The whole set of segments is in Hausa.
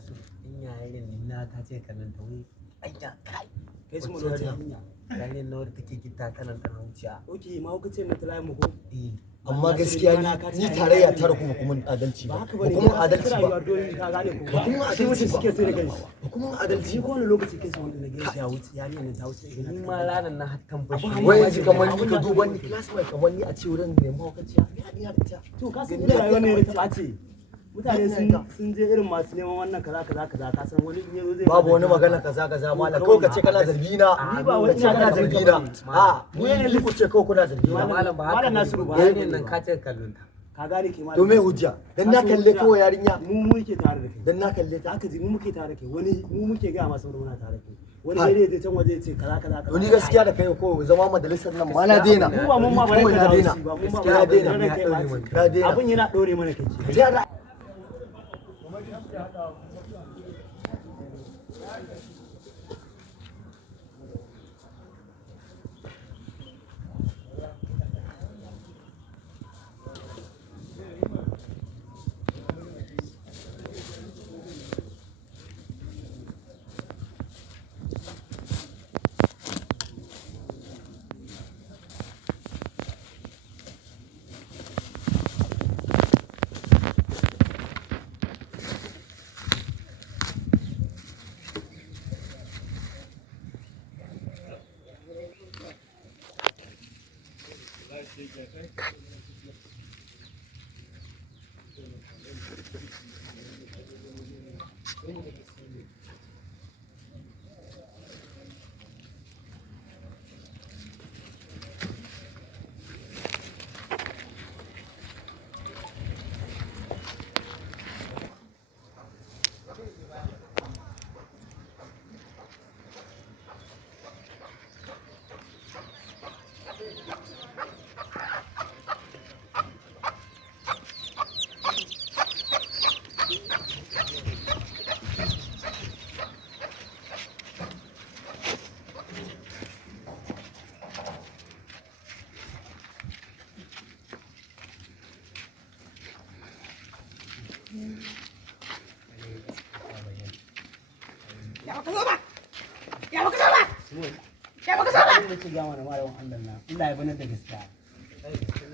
so in yayin na ka ce kallon ta wai anya kai kai su mu da hanya yayin na wadda take gitta kanan ta wuciya oke ma kuka ce mata layin mu ko amma gaskiya ni tarayya ta ruku hukumin adalci ba hukumin adalci ba hukumin adalci suke sai da kai hukumin adalci ko wani lokaci kai su wanda na gaisa ya wuce yarinya ne ta wuce ni ma ranar na hattan bashi wai yanzu kamar ni ka duban ni class mai kamar ni a ce wurin ne mawakaciya ya ta to ka san rayuwar ne ta bace mutane sun je irin masu neman wannan kaza ka san wani in yazo zai babu wani magana kaza malam kawai ka ce kana zargi na ni ba wani kana zargi na a ni ku ce kawai kuna zargi na malam ba haka Nasiru ba yayin nan ka ce kallon ta ka gane ke malam to me hujja dan na kalle kawai yarinya mu muke tare da kai dan na kalle ta aka ji mu muke tare da kai wani mu muke ga masu muna tare da kai wani sai dai can waje ya ce kaza to ni gaskiya da kai ko zama majalisar nan ma na daina mu ba mun ma bare ka daina na daina abun yana dore mana kake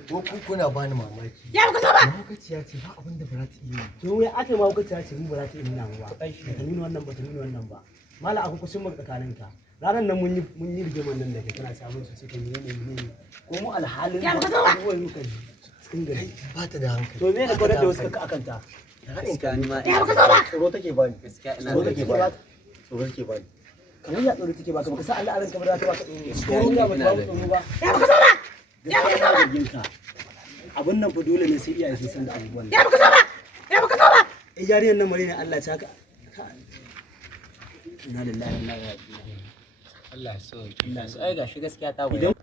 ko ku kuna bani mamaki mahaukaciya ce ba abin da ba za ta iya to wai ake mahaukaciya ce mu ba za ta iya nuna ba ta nuna wannan ba ta nuna wannan ba mala akwai kusin maka tsakaninka ranar nan mun yi rigimar nan da ke kana samun su suka yi ne ko mu alhalin abubuwan muka ji cikin gari ba ta da hankali to me da kwarar da wasu kaka akanta gaskiya ni ma tsoro take bani gaskiya ina tsoro take bani tsoro take bani kamar ya tsoro take baka baka sa Allah aranka ba za ta baka tsoro ina ba da tsoro ba ya baka tsoro ya baka tsoro abun nan fa dole ne sai iyaye sun san da abubuwan ya baka tsoro ya baka tsoro jariyar nan mare ne Allah ta ka inna lillahi wa inna ilaihi raji'un Allah so ai gashi gaskiya ta bayyana